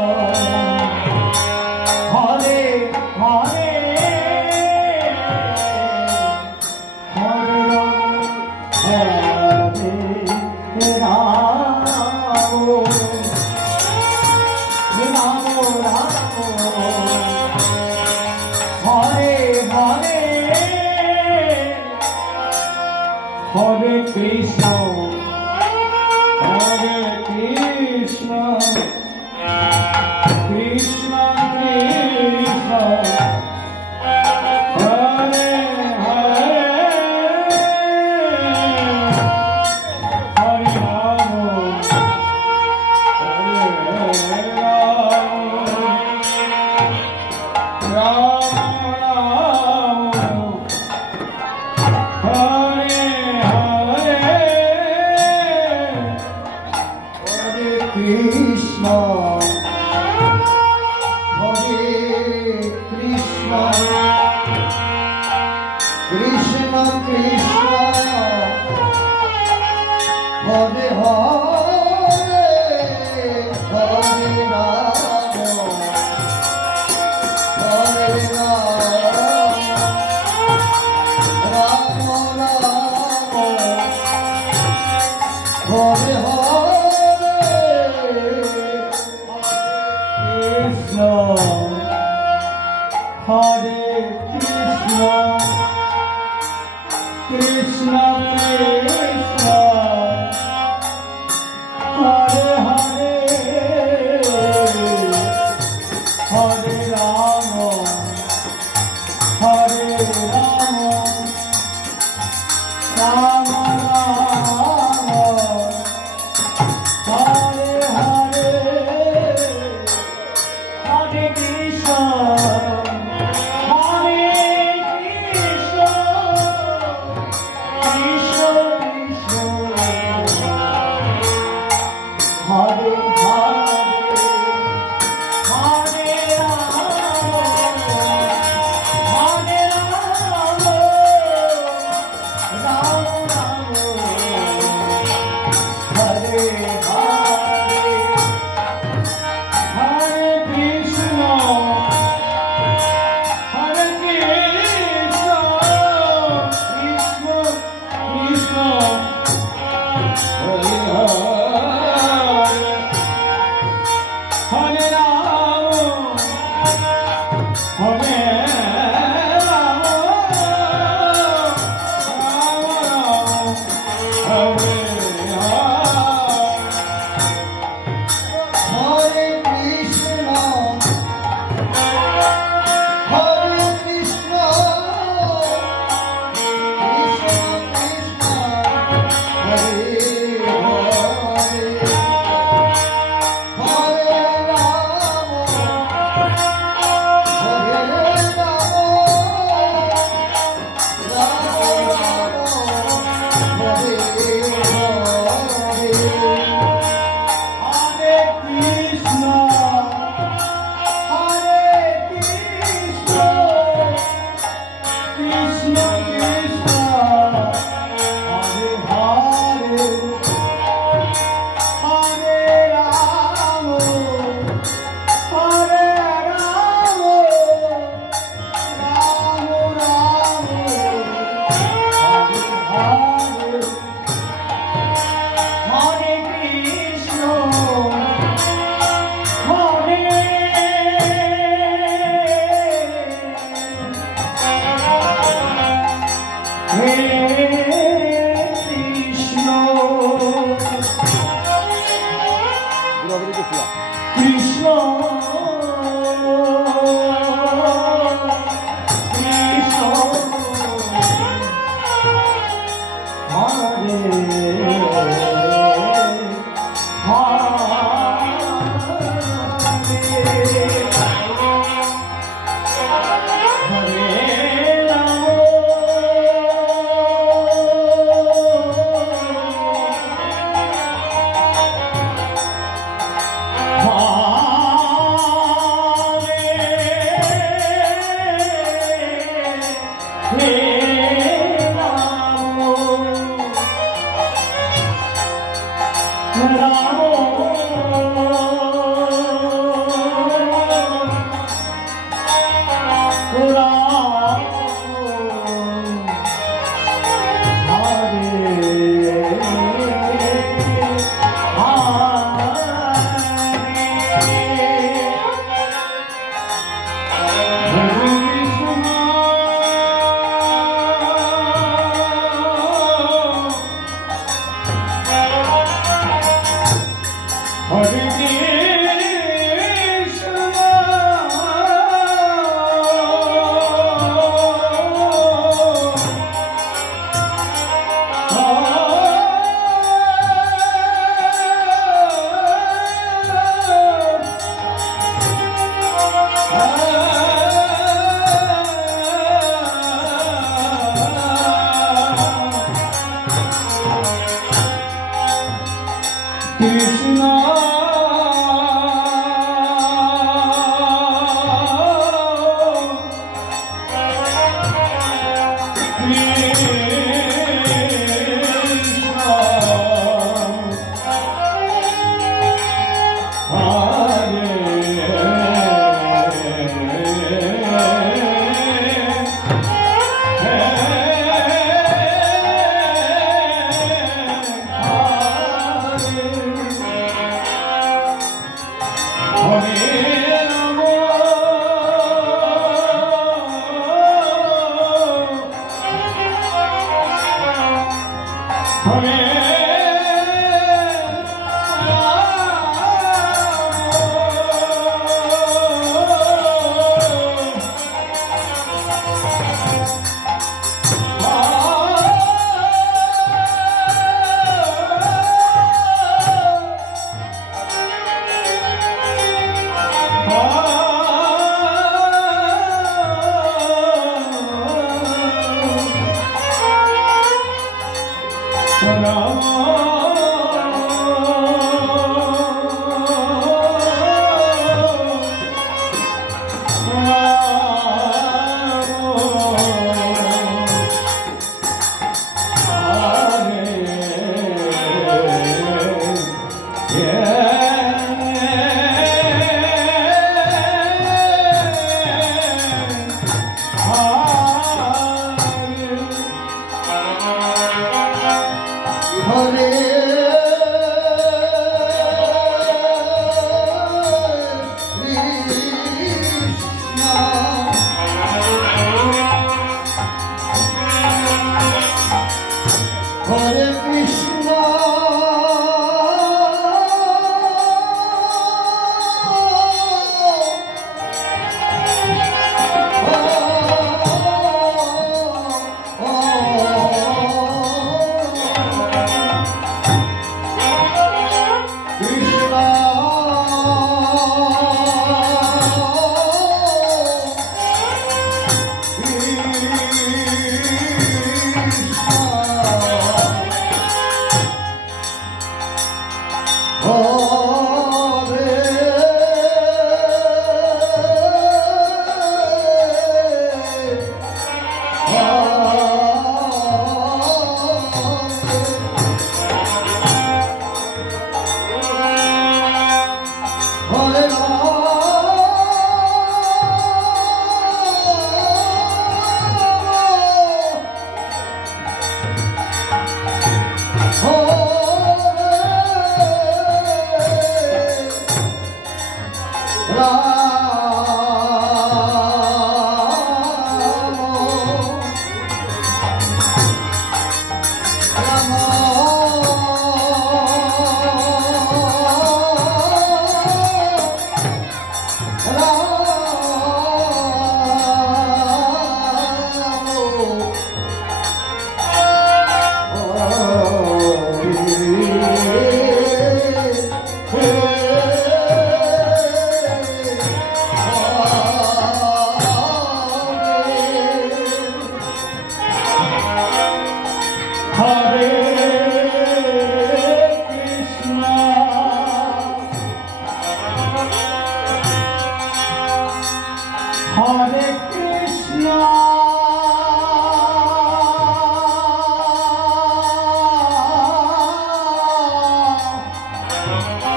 voz. Amém. Oh.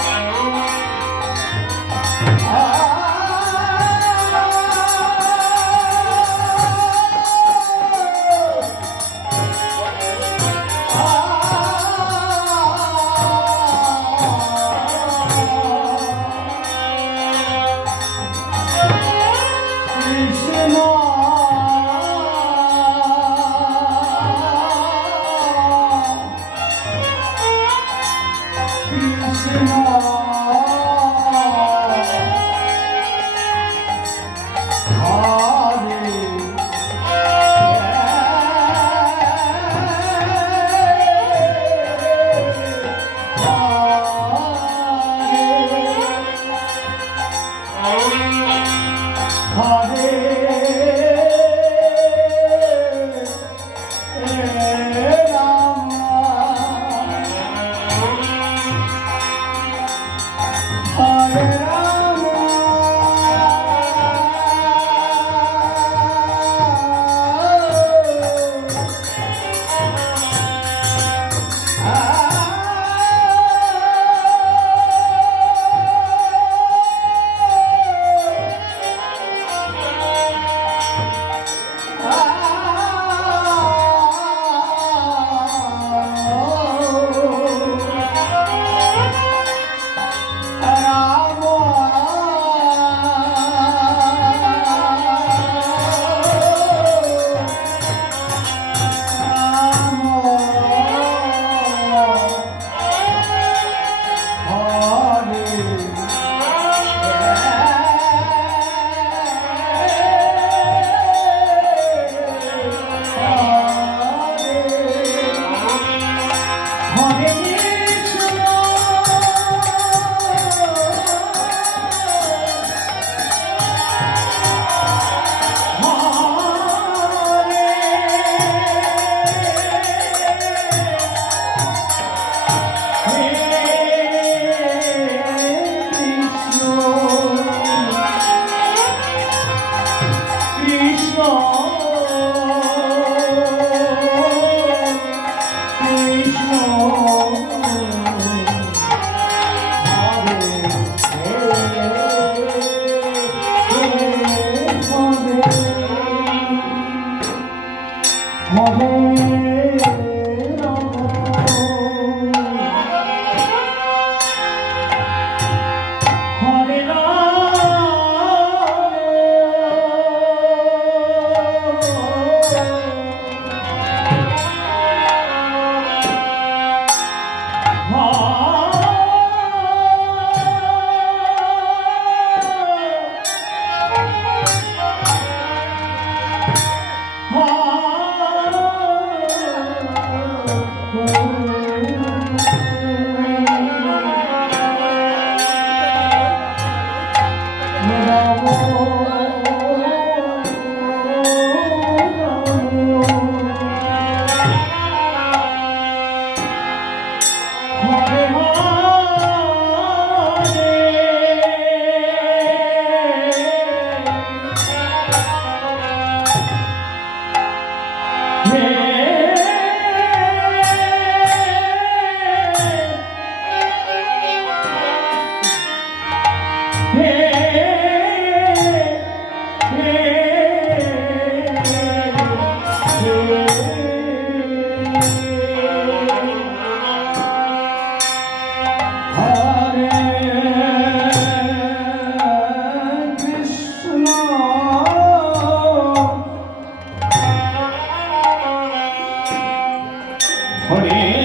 Amor. Honey.